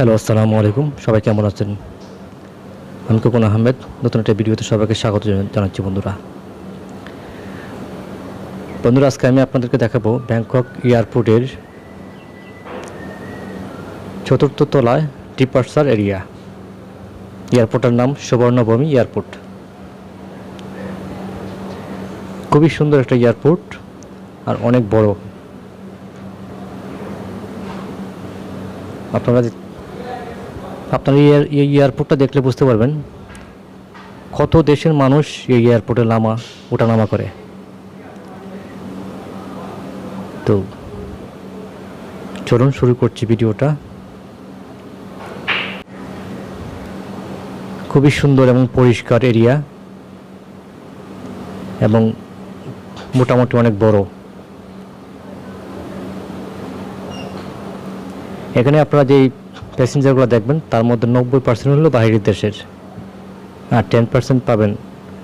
হ্যালো, আসসালামু আলাইকুম। সবাই কেমন আছেন? আমি খোকন আহমেদ। নতুন একটা ভিডিওতে সবাইকে স্বাগত জানাচ্ছি বন্ধুরা। আজকে আমি আপনাদেরকে দেখাবো ব্যাংকক এয়ারপোর্টের ৪র্থ তলায় ডিপার্চার এরিয়া। এয়ারপোর্টের নাম সুবর্ণভূমি এয়ারপোর্ট। খুবই সুন্দর একটা এয়ারপোর্ট আর অনেক বড়। আপনারা এই এয়ারপোর্টটা দেখলে বুঝতে পারবেন কত দেশের মানুষ এই এয়ারপোর্টে ওঠানামা করে। তো চলুন শুরু করছি ভিডিওটা। খুবই সুন্দর এবং পরিষ্কার এরিয়া এবং মোটামুটি অনেক বড়। এখানে আপনারা যেই প্যাসেঞ্জারগুলো দেখবেন তার মধ্যে 90% হলো বাইরের দেশের আর 10% পাবেন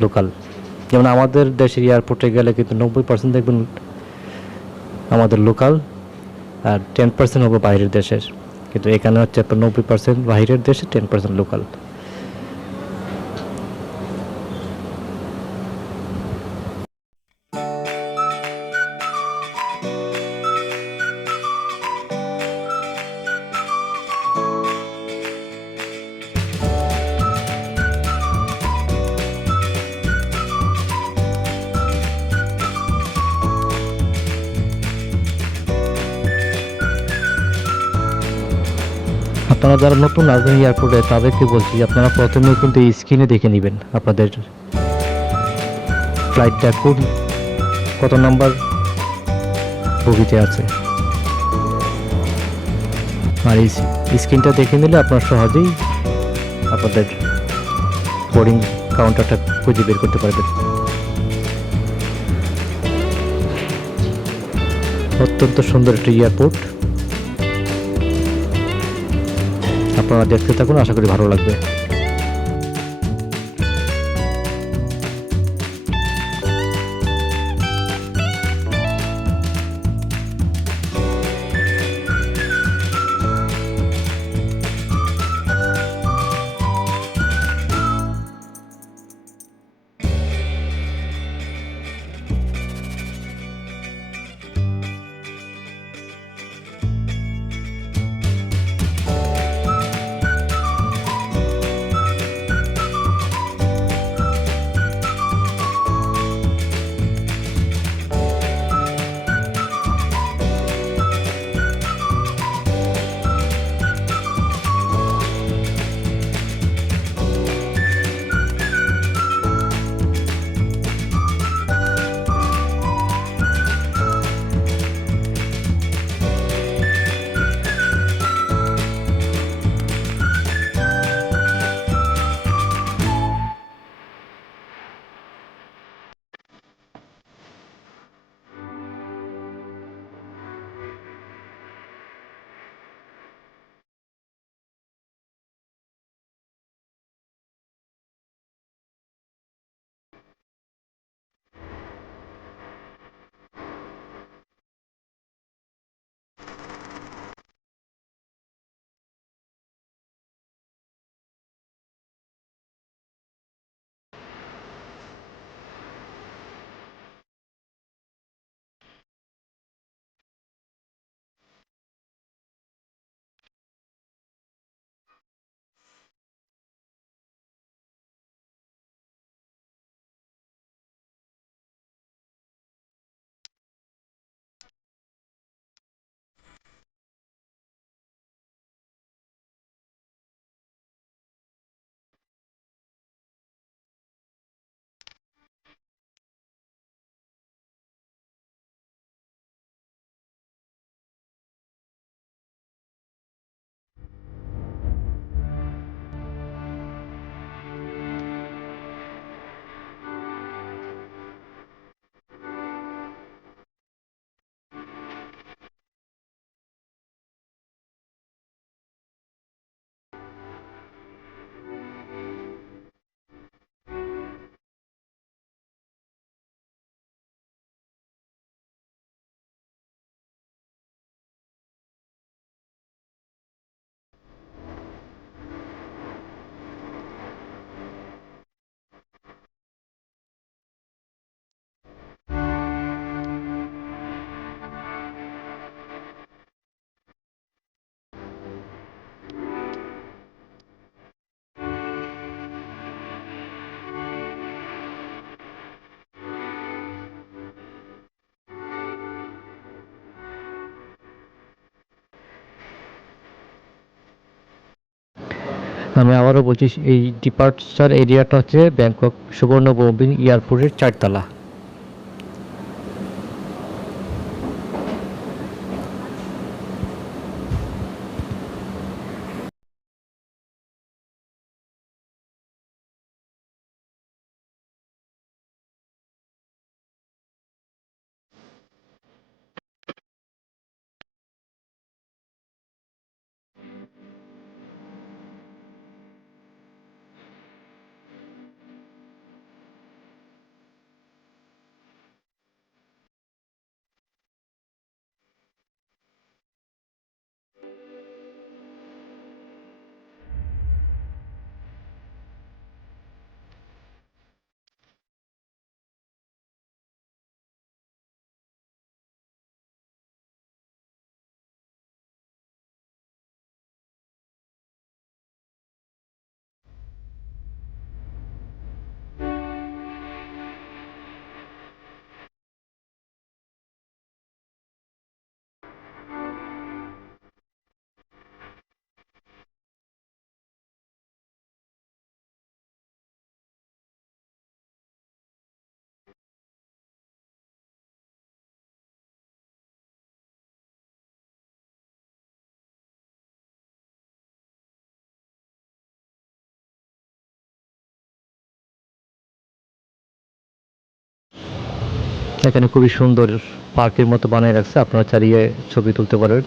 লোকাল। যেমন আমাদের দেশের এয়ারপোর্টে গেলে কিন্তু 90% দেখবেন আমাদের লোকাল আর 10% হবে বাইরের দেশের। কিন্তু এখানে হচ্ছে আপনার 90% বাইরের দেশে, 10% লোকাল। আপনারা যারা নতুন আসবেন এয়ারপোর্টে তাদেরকে বলছি যে আপনারা প্রথমে কিন্তু এই স্ক্রিনে দেখে নেবেন আপনাদের ফ্লাইটটা কত নাম্বার বগিতে আছে। আর এই স্ক্রিনটা দেখে নিলে আপনারা সহজেই আপনাদের বোর্ডিং কাউন্টারটা খুঁজে বের করতে পারবেন। অত্যন্ত সুন্দর একটা এয়ারপোর্ট। আপনারা দেখতে থাকুন, আশা করি ভালো লাগবে। আমি আবারও বলছি, এই ডিপার্চার এরিয়াটা হচ্ছে ব্যাংকক সুবর্ণভৌমিন এয়ারপোর্টের 4 তলা। এখানে খুবই সুন্দর পার্কের মতো বানিয়ে রাখছে, আপনারা চালিয়ে ছবি তুলতে পারেন।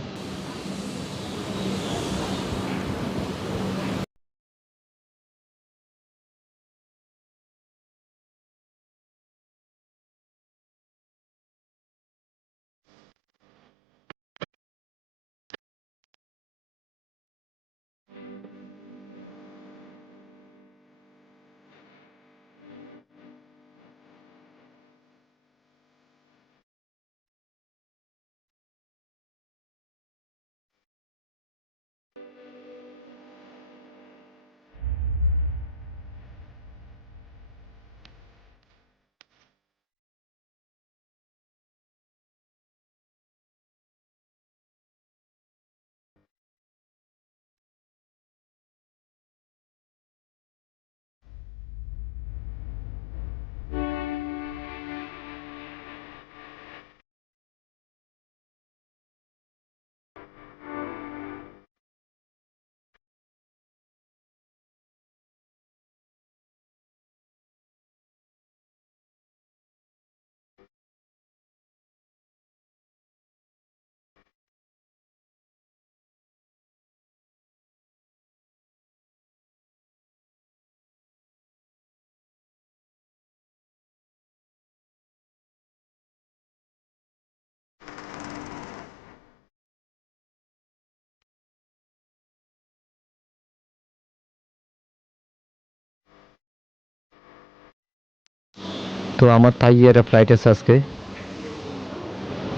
তো আমার থাই এয়ারের ফ্লাইট আছে আজকে।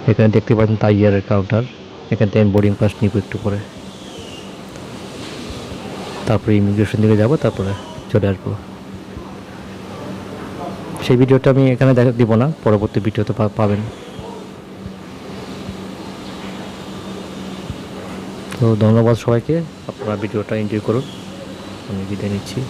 এখানে দেখতে পাচ্ছেন থাই এয়ারের কাউন্টার। এখান থেকে আমি বোর্ডিং পাস নিব একটু পরে, তারপরে ইমিগ্রেশন দিকে যাব, তারপরে চলে আসবো। সেই ভিডিওটা আমি এখানে দেখা দিব না, পরবর্তী ভিডিওতে পাবেন। তো ধন্যবাদ সবাইকে, আপনারা ভিডিওটা এনজয় করুন। আমি বিদায় নিচ্ছি।